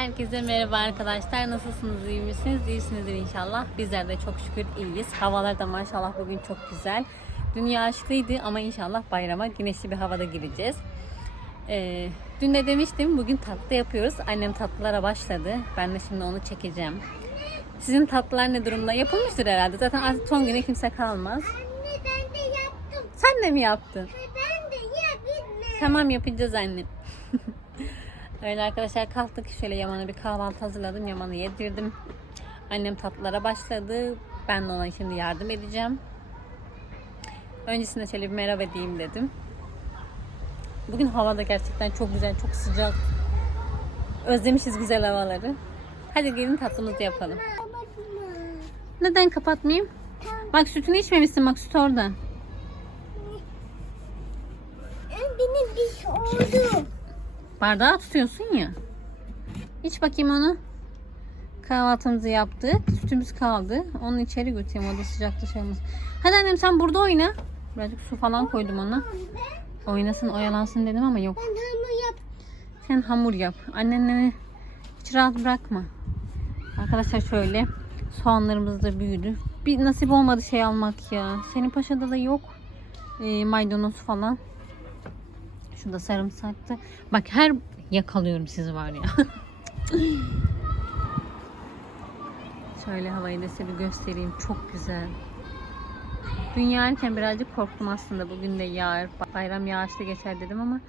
Herkese merhaba arkadaşlar. Nasılsınız? iyi misiniz? İyisinizdir inşallah. Bizler de çok şükür iyiyiz. Havalar da maşallah bugün çok güzel. Dün yağışlıydı ama inşallah bayrama güneşli bir havada gireceğiz. Ee, dün de demiştim bugün tatlı yapıyoruz. Annem tatlılara başladı. Ben de şimdi onu çekeceğim. Sizin tatlılar ne durumda? Yapılmıştır herhalde. Zaten artık son güne kimse kalmaz. Anne ben de yaptım. Sen de mi yaptın? Ben de yapayım. Tamam yapacağız anne. Öyle arkadaşlar kalktık. Şöyle Yaman'a bir kahvaltı hazırladım. Yaman'ı yedirdim. Annem tatlılara başladı. Ben de ona şimdi yardım edeceğim. Öncesinde şöyle bir merhaba diyeyim dedim. Bugün hava da gerçekten çok güzel, çok sıcak. Özlemişiz güzel havaları. Hadi gelin tatlımızı yapalım. Neden kapatmayayım? Bak sütünü içmemişsin bak süt orada. Benim bir şey oldu. Bardağı tutuyorsun ya. İç bakayım onu. Kahvaltımızı yaptık. Sütümüz kaldı. Onu içeri götüreyim. O da sıcak dışarı olmasın. Hadi annem sen burada oyna. Birazcık su falan koydum ona. Oynasın oyalansın dedim ama yok. Ben hamur yap. Sen hamur yap. Annenleri hiç rahat bırakma. Arkadaşlar şöyle soğanlarımız da büyüdü. Bir nasip olmadı şey almak ya. Senin paşada da yok. Ee, maydanoz falan. Şurada sarımsaktı. Bak her yakalıyorum sizi var ya. Şöyle havayı da size bir göstereyim. Çok güzel. Dün yağarken birazcık korktum aslında. Bugün de yağar. Bayram yağışlı geçer dedim ama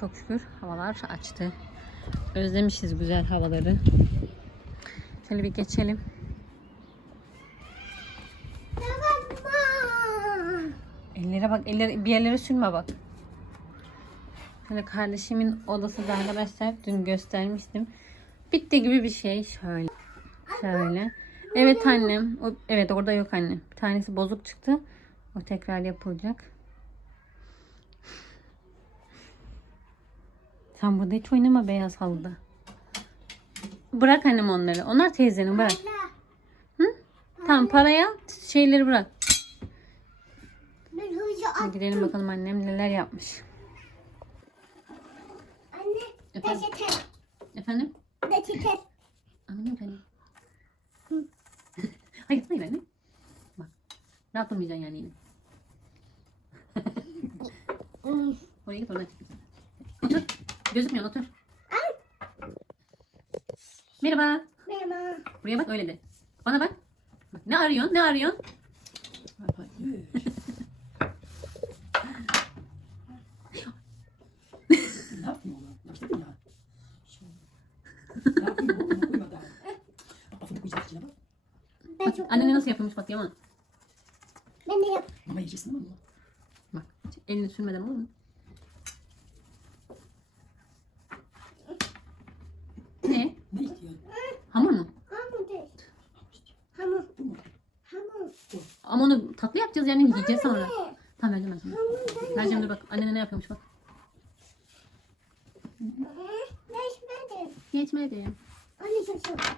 çok şükür havalar açtı. Özlemişiz güzel havaları. Şöyle bir geçelim. Ellere bak, elleri, bir yerlere sürme bak. Şöyle kardeşimin odası da arkadaşlar dün göstermiştim. Bitti gibi bir şey. Şöyle. Şöyle. Evet annem. O, evet orada yok annem. Bir tanesi bozuk çıktı. O tekrar yapılacak. Sen burada hiç oynama beyaz halıda. Bırak annem onları. Onlar teyzenin bırak. Hı? Tamam paraya şeyleri bırak. Gidelim bakalım annem neler yapmış. Efendim? Peçete. Efendim? Peçete. Anladım efendim. hayır hayır anne. Bak. Ne yapamayacaksın yani yine. Oraya git oradan çık. Otur. Gözükmüyor otur. Merhaba. Merhaba. Buraya bak öyle de. Bana bak. Bak, Ne arıyorsun? Ne arıyorsun? Bak, bak. Ne yapayım oğlum? Başladın ya. Ne yapayım oğlum? Koyma daha. Bak fındık koyacak içine bak. Ben Bak çok annene nasıl yapıyormuş bak Yaman. Ben de yap. Mama yiyeceksin ama mı? Bak elini sürmeden olur mu? Ne? Ne istiyorsun? Hamur mu? Hamur değil. Hamur. Hamur. Ama onu tatlı yapacağız yani yiyeceğiz sonra. Tamam vereceğim ben sana. Vereceğim dur bak annene ne yapıyormuş bak. Değişmedi. Geçmedi. Anne şaşır.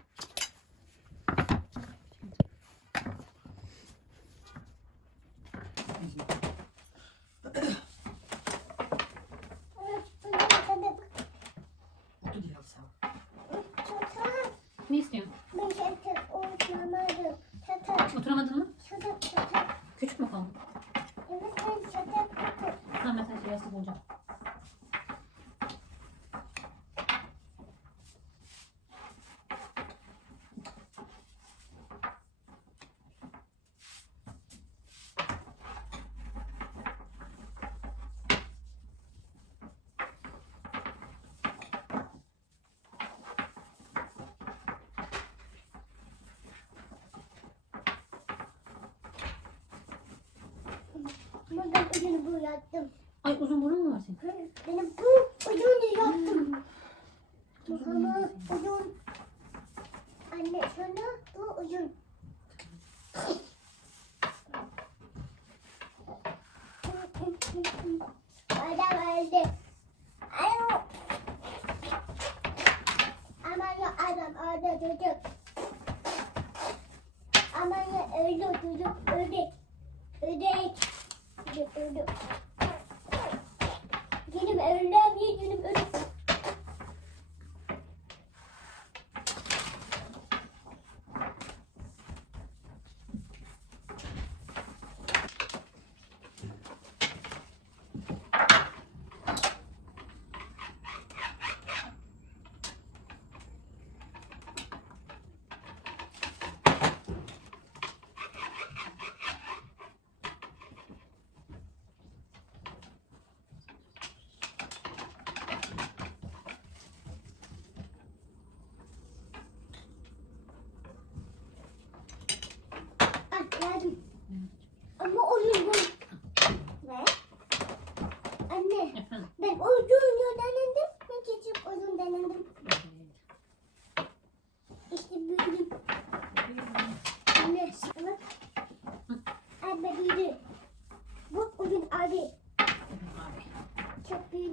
Otur diye alsa. Ne istiyorsun? Ben şaşır oynamadım. Şaşır. Oturamadın mı? Şaşır. Şaşır. Küçük mü kaldı? Evet ben şaşır. Tamam yastık bulacağım. Buradan ucunu bu yaptım. Ay uzun burun mu var senin? Benim bu ucunu yaptım. Bakalım ucun. Anne sana bu ucun.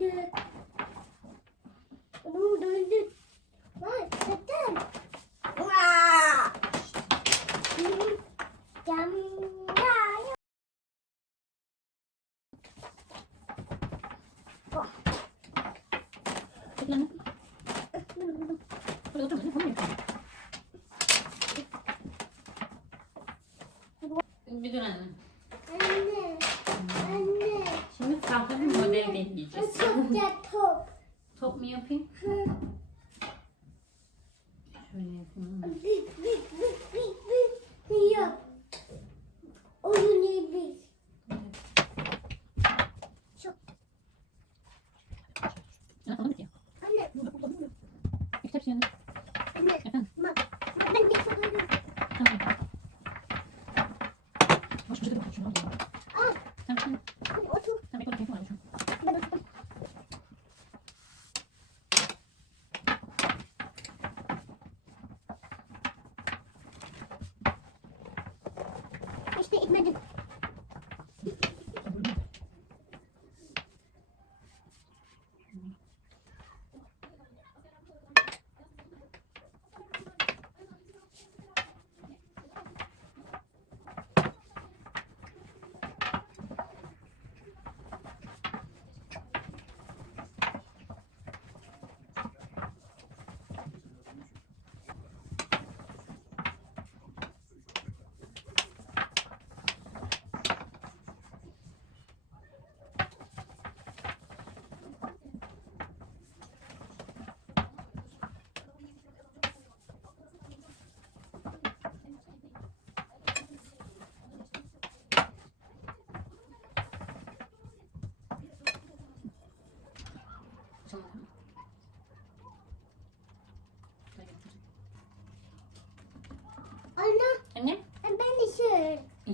öldü. Anamur öldü. Lan çıktım. Bir dur anne.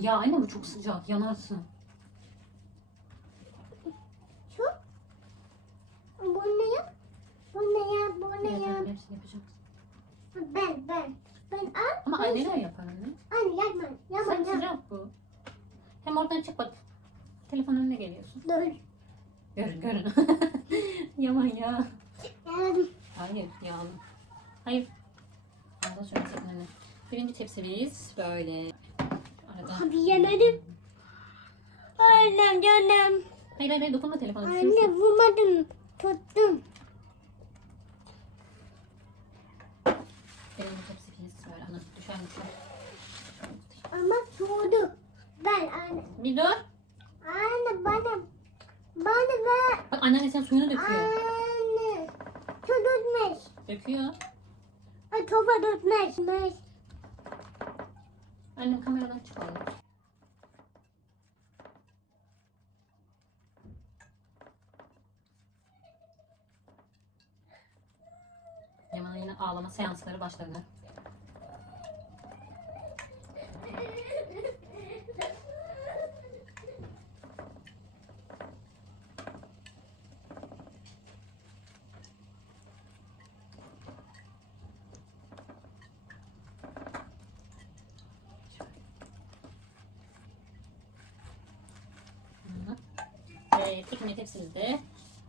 Ya anne bu çok sıcak. Yanarsın. Çok. Bu ne ya? Bu ne ya? Bu ne ya? hepsini yapacağız. Ben ben. Ben al. Ama anneler yapar anne. Anne yapma. Yapma. Sen sıcak bu. Hem oradan çık bak. Telefon önüne geliyorsun. Dur. Görün görün. Yaman ya. Hayır yağlı. Hayır. Arada söyleyecektim anne. Birinci tepsimiz böyle. Arada. abi yemedim. Annem canım. Hayır hayır hayır dokunma telefona. Anne düşürürsün. vurmadım. Tuttum. Birinci tepsimiz böyle. Ana düşer düşer. Ama soğudu. Ben anne. Bir dur. Anne bana. Bana ver. Bak anneanne sen suyunu döküyor. Anne. Tutmuş. Döküyor. Ay topa tutmuş. Annem kameradan çık oğlum. Yaman yine ağlama seansları başladı. Hı. Evet, ikinci tepsimiz de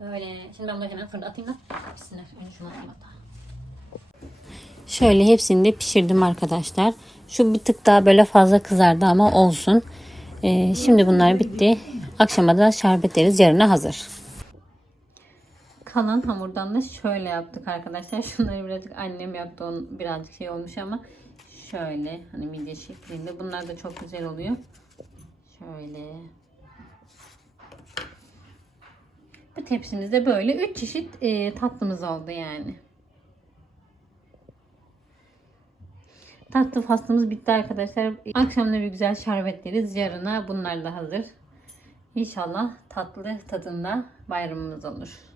böyle. Şimdi ben bunları hemen fırına atayım da pişsinler. Önce şunu atayım hatta. Şöyle hepsini de pişirdim arkadaşlar. Şu bir tık daha böyle fazla kızardı ama olsun. Ee, şimdi bunlar bitti. Akşama da şerbetleriz. Yarına hazır. Kalan hamurdan da şöyle yaptık arkadaşlar. Şunları birazcık annem yaptı. Onun birazcık şey olmuş ama şöyle hani midye şeklinde. Bunlar da çok güzel oluyor. Şöyle. Bu tepsimizde böyle 3 çeşit e, tatlımız oldu yani. Tatlı faslımız bitti arkadaşlar. Akşam da bir güzel şerbetleriz. Yarına bunlar da hazır. İnşallah tatlı tadında bayramımız olur.